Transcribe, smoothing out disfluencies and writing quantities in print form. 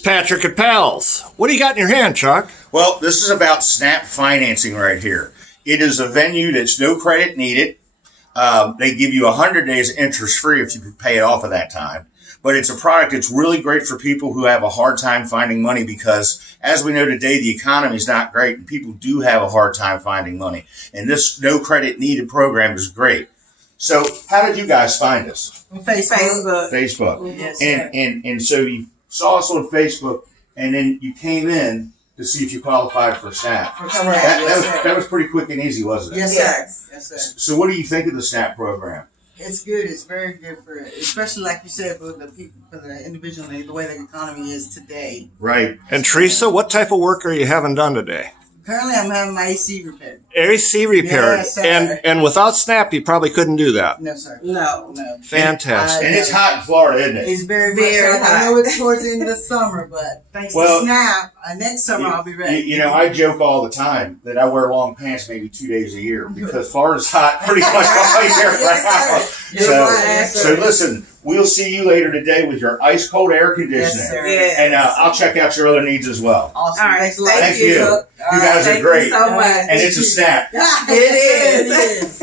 Patrick at Pals. What do you got in your hand, Chuck? Well, this is about Snap financing right here. It is a venue that's no credit needed. They give you 100 days interest free if you can pay it off at that time. But it's a product that's really great for people who have a hard time finding money because, as we know today, the economy is not great and people do have a hard time finding money. And this no credit needed program is great. So how did you guys find us? Facebook. Facebook. Yes, sir. And so you saw us on Facebook and then you came in to see if you qualified for SNAP. That was pretty quick and easy, wasn't it? Yes, sir. Yes, sir. So what do you think of the SNAP program? It's good. It's very good for, especially like you said, for the people, for the individual, the way the economy is today. Right. And Teresa, what type of work are you having done today? Currently, I'm having my AC repaired. AC repaired. Yes, sir. And without SNAP, you probably couldn't do that. No, sir. No. Fantastic. And it's hot in Florida, isn't it? It's very, Very hot. I hot. know it's towards the end of the summer, but thanks Well, to SNAP, next summer I'll be ready. You know, I joke all the time that I wear long pants maybe 2 days a year because Florida's hot pretty much all year Yes, sir. round. Yes, So sir. listen, we'll see you later today with your ice cold air conditioning. Yes, sir. Yes. And I'll check out your other needs as well. Awesome. All right, Thanks a lot. thank Thank you. Chuck. You guys are Thank great. you so much. And it's a snap. It is.